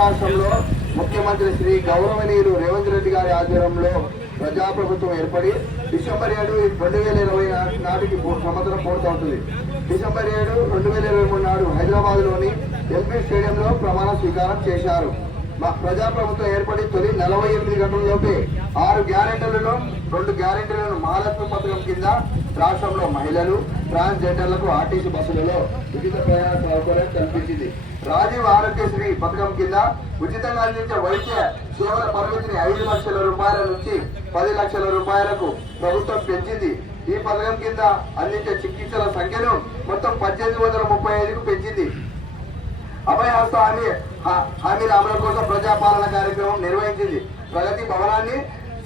రాష్ట్రంలో ముఖ్యమంత్రి శ్రీ గౌరవనీయులు రేవంత్ రెడ్డి గారి ఆధ్వర్యంలో ప్రజాప్రభుత్వం ఏర్పడి డిసెంబర్ 7, 2020 నాటికి సంవత్సరం పూర్తవుతుంది. డిసెంబర్ 7, 2023 నాడు హైదరాబాద్లోని ఎల్బీ స్టేడియంలో ప్రమాణ స్వీకారం చేశారు. ప్రజాప్రభుత్వం ఏర్పడి తొలి 48 గంటలలోపే 6 గ్యారెంటీలలో 2 గ్యారెంటీలను మహాలక్ష్మి పథకం కింద రాష్ట్రంలో మహిళలు, ట్రాన్స్జెండర్లకు ఆర్టీసీ బస్సులలో ఉచిత ప్రయాణ సౌకర్యం కల్పించింది. రాజీవ్ ఆరోగ్యశ్రీ పథకం కింద ఉచితంగా అందించే వైద్య సేవల పరిమితిని 5 లక్షల రూపాయల నుంచి 10 లక్షల రూపాయలకు ప్రభుత్వం పెంచింది. ఈ పథకం కింద అందించే చికిత్సల సంఖ్యను మొత్తం 1835కు పెంచింది. అభయహస్త హామీల అమలు కోసం ప్రజాపాలన కార్యక్రమం నిర్వహించింది. ప్రగతి భవనాన్ని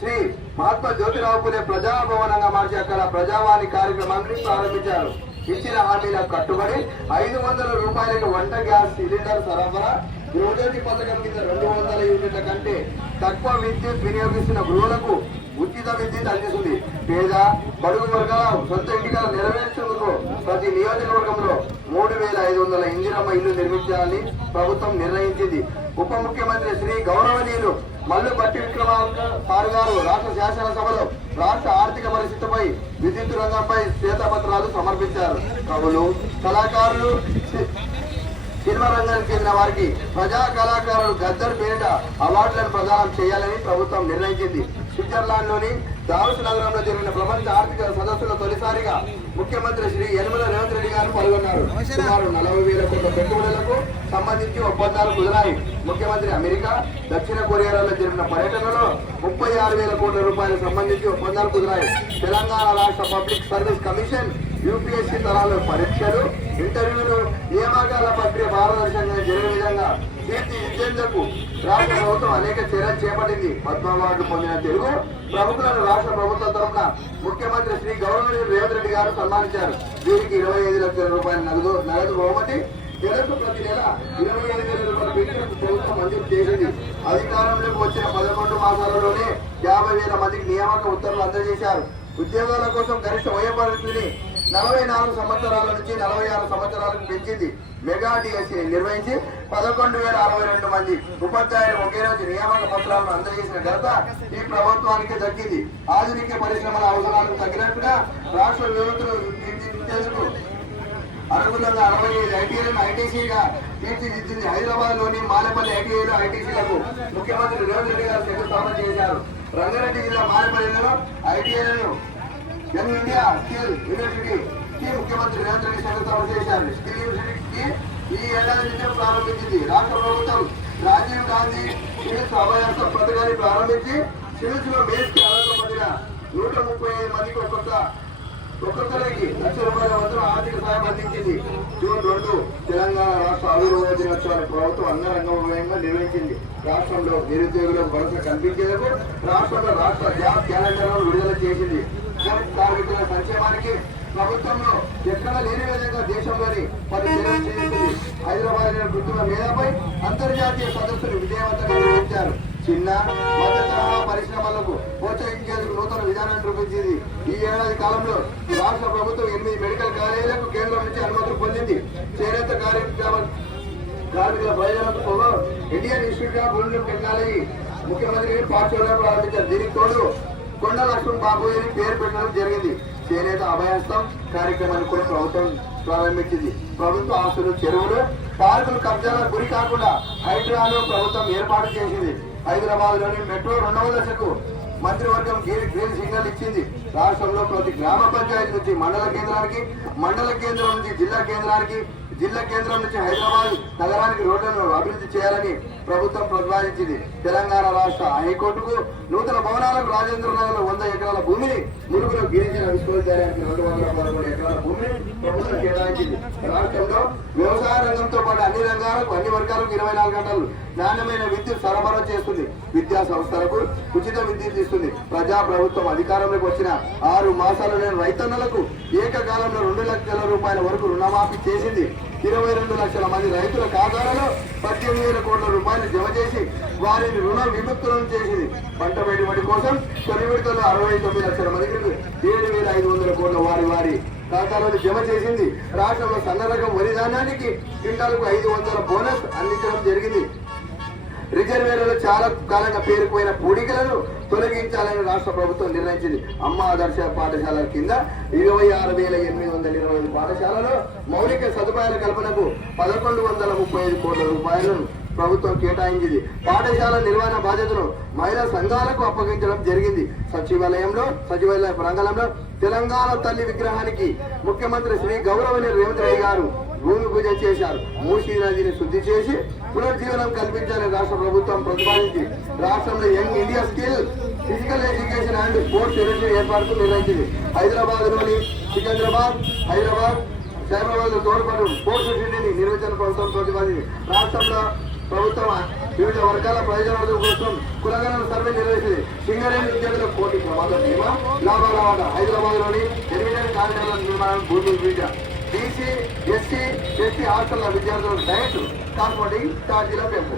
శ్రీ మహాత్మా జ్యోతిరావు పులే ప్రజాభవనంగా మార్చి అక్కడ ప్రజావాణి కార్యక్రమాన్ని ప్రారంభించారు. ఇచ్చిన హామీలకు కట్టుబడి 500 రూపాయలకు వంట గ్యాస్ సిలిండర్ సరఫరా, గృహజ్యోతి పథకం కింద 200 యూనిట్ల కంటే తక్కువ విద్యుత్ వినియోగిస్తున్న గృహాలకు ఉచిత విద్యుత్ అందిస్తుంది. పేద బడుగు వర్గాల సొంత ఇంటిగా నెరవేర్చేందుకు ప్రతి నియోజకవర్గంలో 3500 ఇందిరమ్మ ఇల్లు నిర్మించాలని ప్రభుత్వం నిర్ణయించింది. ఉప ముఖ్యమంత్రి శ్రీ గౌరవనీయులు మల్లు భట్టి విక్రమార్క సార్ గారు రాష్ట్ర శాసనసభలో రాష్ట్ర ఆర్థిక పరిస్థితిపై, విద్యుత్ రంగంపై శ్వేతపత్రాలు సమర్పించారు. కవులు, కళాకారులు, సినిమా రంగానికి చెందిన వారికి ప్రజా కళాకారులు గద్దర్ పేరిట అవార్డులను ప్రదానం చేయాలని ప్రభుత్వం నిర్ణయించింది. స్విట్జర్లాండ్ లోని దావోస్ నగరంలో జరిగిన ప్రపంచ ఆర్థిక సదస్సులో తొలిసారిగా ముఖ్యమంత్రి శ్రీ యనమల రేవంత్ రెడ్డి గారు పాల్గొన్నారు. సుమారు 40,000 కోట్ల పెట్టుబడులకు సంబంధించి ఒప్పందాలు కుదిరాయి. ముఖ్యమంత్రి అమెరికా, దక్షిణ కొరియాలో జరిగిన పర్యటనలో 36,000 కోట్ల రూపాయలకు సంబంధించి ఒప్పందాలు కుదిరాయి. తెలంగాణ రాష్ట్ర పబ్లిక్ సర్వీస్ కమిషన్ యూపీఎస్సీ తరాల పరీక్షలు, ఇంటర్వ్యూలు, నియామకాల ప్రక్రియ పారదర్శకంగా జరిగే విధంగా తీర్చిదిద్దేందుకు రాష్ట్ర ప్రభుత్వం అనేక చర్యలు చేపట్టింది. పద్మ అవార్డు పొందిన తెలుగు ప్రముఖులను రాష్ట్ర ప్రభుత్వం తరఫున ముఖ్యమంత్రి శ్రీ గౌరవనీయులు రేవంత్ రెడ్డి గారు సన్మానించారు. దీనికి 25 లక్షల రూపాయల నగదు బహుమతి, నెలకు ప్రతి నెల 25,000 రూపాయల పెన్షన్ ప్రభుత్వం మంజూరు చేసింది. అధికారంలోకి వచ్చిన 11 మాసాలలోనే 50,000 మందికి నియామక ఉత్తర్వులు అందజేశారు. ఉద్యోగాల కోసం గరిష్ట వయోపరిమితిని 44 సంవత్సరాల నుంచి 46 సంవత్సరాలకు పెంచింది. మెగా డిఎస్సీ నిర్వహించి 11,062 మంది ఉపాధ్యాయులు ఒకే రోజు నియామక పత్రాలను అందజేసిన ఘనత ఈ ప్రభుత్వానికి దక్కింది. ఆధునిక పరిశ్రమల అవసరాలకు తగినట్టుగా రాష్ట్ర యువతులు తీర్చిదిద్దేందుకు అనుగుణంగా 65 ఐటీఐలను ఐటీసీగా తీర్చిదిద్దింది. హైదరాబాద్ లోని మాలేపల్లి ఐటీఐలు, ఐటీసీలకు ముఖ్యమంత్రి రేవంత్ రెడ్డి గారు శంకుస్థాపన చేశారు. రంగారెడ్డి జిల్లా మాలేపల్లిలో ఐటీఐలను యంగ్ ఇండియా స్కిల్ యూనివర్సిటీకి ముఖ్యమంత్రి రేవంత్ రెడ్డి శంకుస్థాపన చేశారు. స్కిల్ యూనివర్సిటీకి ఈ ఏడాది నుంచి ప్రారంభించింది. రాష్ట్ర ప్రభుత్వం రాజీవ్ గాంధీ సివిల్స్ అభయహస్త పథకాన్ని ప్రారంభించి సివిల్స్ లో మేస్కి అర్హత పొందిన 135 మందికి ఒక్కొక్కరికి ₹1,00,000 వంతున ఆర్థిక సాయం అందించింది. జూన్ 2 తెలంగాణ రాష్ట్ర ఆవిర్భావ దినోత్సవాన్ని ప్రభుత్వం అంగరంగంగా నిర్వహించింది. రాష్ట్రంలో నిరుద్యోగులకు భరోసా కల్పించేందుకు రాష్ట్ర జాబ్ క్యాలెండర్లను విడుదల చేసింది. కార్మికుల సంక్షేమానికి ప్రభుత్వంలో ఎక్కడ లేని విధంగా దేశంలోని 10 చర్యలు చేసింది. హైదరాబాద్ గుర్తున్న మేధాపై అంతర్జాతీయ సదస్సులు విజయవంతంగా నిర్వహించారు. చిన్న మధ్య తరహా పరిశ్రమలకు ప్రోత్సహించేందుకు నూతన విధానాన్ని రూపొందించింది. ఈ ఏడాది కాలంలో రాష్ట్ర ప్రభుత్వం 8 మెడికల్ కాలేజీలకు కేంద్రం నుంచి అనుమతులు పొందింది. చేనేత కార్మికుల ప్రయోజనాలతో Indian institute of rural technology ముఖ్యమంత్రి పాఠశాలను ప్రారంభించారు. దీనికి తోడు కొండ లక్ష్మణ్ బాబు అని పేరు పెట్టడం జరిగింది. చేనేత అభయహస్తం కార్యక్రమాన్ని కూడా ప్రభుత్వం ప్రారంభించింది. ప్రభుత్వ ఆస్తులు, చెరువులు, పార్కులు కబ్జాలకు గురి కాకుండా హైడ్రాలో ప్రభుత్వం ఏర్పాటు చేసింది. హైదరాబాద్ లోని మెట్రో 2వ దశకు మంత్రివర్గం గ్రీన్ సిగ్నల్ ఇచ్చింది. రాష్ట్రంలో ప్రతి గ్రామ పంచాయతీ నుంచి మండల కేంద్రానికి, మండల కేంద్రం నుంచి జిల్లా కేంద్రానికి, జిల్లా కేంద్రం నుంచి హైదరాబాద్ నగరానికి రోడ్లను అభివృద్ధి చేయాలని ప్రభుత్వం ప్రతిపాదించింది. తెలంగాణ రాష్ట్ర హైకోర్టుకు నూతన భవనాలకు రాజేంద్ర నగర్లో 100 ఎకరాల భూమిని, ములుగులో గిరిజన విశ్వవిద్యాలయానికి 213 ఎకరాల భూమిని ప్రభుత్వం కేటాయించింది. రాష్ట్రంలో వ్యవసాయ రంగంతో పాటు అన్ని రంగాలకు, అన్ని వర్గాలకు 24 గంటలు నాణ్యమైన విద్యుత్ సరఫరా చేస్తుంది. విద్యా సంస్థలకు ఉచిత విద్యుత్ ఇస్తుంది. ప్రజా ప్రభుత్వం అధికారంలోకి వచ్చిన 6 మాసాలలోని రైతన్నలకు ఏకకాలంలో 2 లక్షల రూపాయల వరకు రుణమాఫీ చేసింది. 22 లక్షల మంది రైతుల ఖాతాలలో 18,000 కోట్ల రూపాయలు జమ చేసి వారిని రుణ విముక్తులను చేసింది. పంట పెట్టుబడి కోసం తొలి విడతలో 69 లక్షల మందికి 7,500 కోట్ల వారి ఖాతాలను జమ చేసింది. రాష్ట్రంలో సన్న రకం వరి ధాన్యానికి క్వింటాలకు 500 బోనస్ అందించడం జరిగింది. రిజర్వేర్లలో చాలా కాలంగా పేరుకుపోయిన పూడికలను తొలగించాలని రాష్ట్ర ప్రభుత్వం నిర్ణయించింది. అమ్మ ఆదర్శ పాఠశాలల కింద 26,825 పాఠశాలలో మౌలిక సదుపాయాల కల్పనకు 1,135 కోట్ల రూపాయలను ప్రభుత్వం కేటాయించింది. పాఠశాల నిర్వహణ బాధ్యతను మహిళా సంఘాలకు అప్పగించడం జరిగింది. సచివాలయ ప్రాంగణంలో తెలంగాణ తల్లి విగ్రహానికి ముఖ్యమంత్రి శ్రీ గౌరవనీయులు రేవంత్ రెడ్డి గారు భూమి పూజ చేశారు. మూసీ నదిని శుద్ధి చేసి పునర్జీవనం కల్పించాలని రాష్ట్ర ప్రభుత్వం ప్రతిపాదించి రాష్ట్రంలో young India skill physical education and sports university ఏర్పాటుకు నిర్ణయించింది. హైదరాబాద్లోని సికింద్రాబాద్, సైబరాబాద్ తోడ్పాటు స్పోర్ట్స్ యూనివర్సిటీని నిర్వచన ప్రభుత్వం ప్రతిపాదించింది. రాష్ట్రంలో ప్రభుత్వం వివిధ వర్గాల ప్రయోజనాల కోసం కులగణన సర్వే నిర్వహించింది. సింగరేణి విద్యార్థుల కోటి ప్రమాద బీమా లాభాల వాటా. హైదరాబాద్లోని 8 కారిడార్ల నిర్మాణం భూమి పూజ. బీసీ, ఎస్సీ, ఎస్టీ హాస్టళ్ల విద్యార్థులకు డైట్, కాస్మెటిక్ ఛార్జీల పెంపు.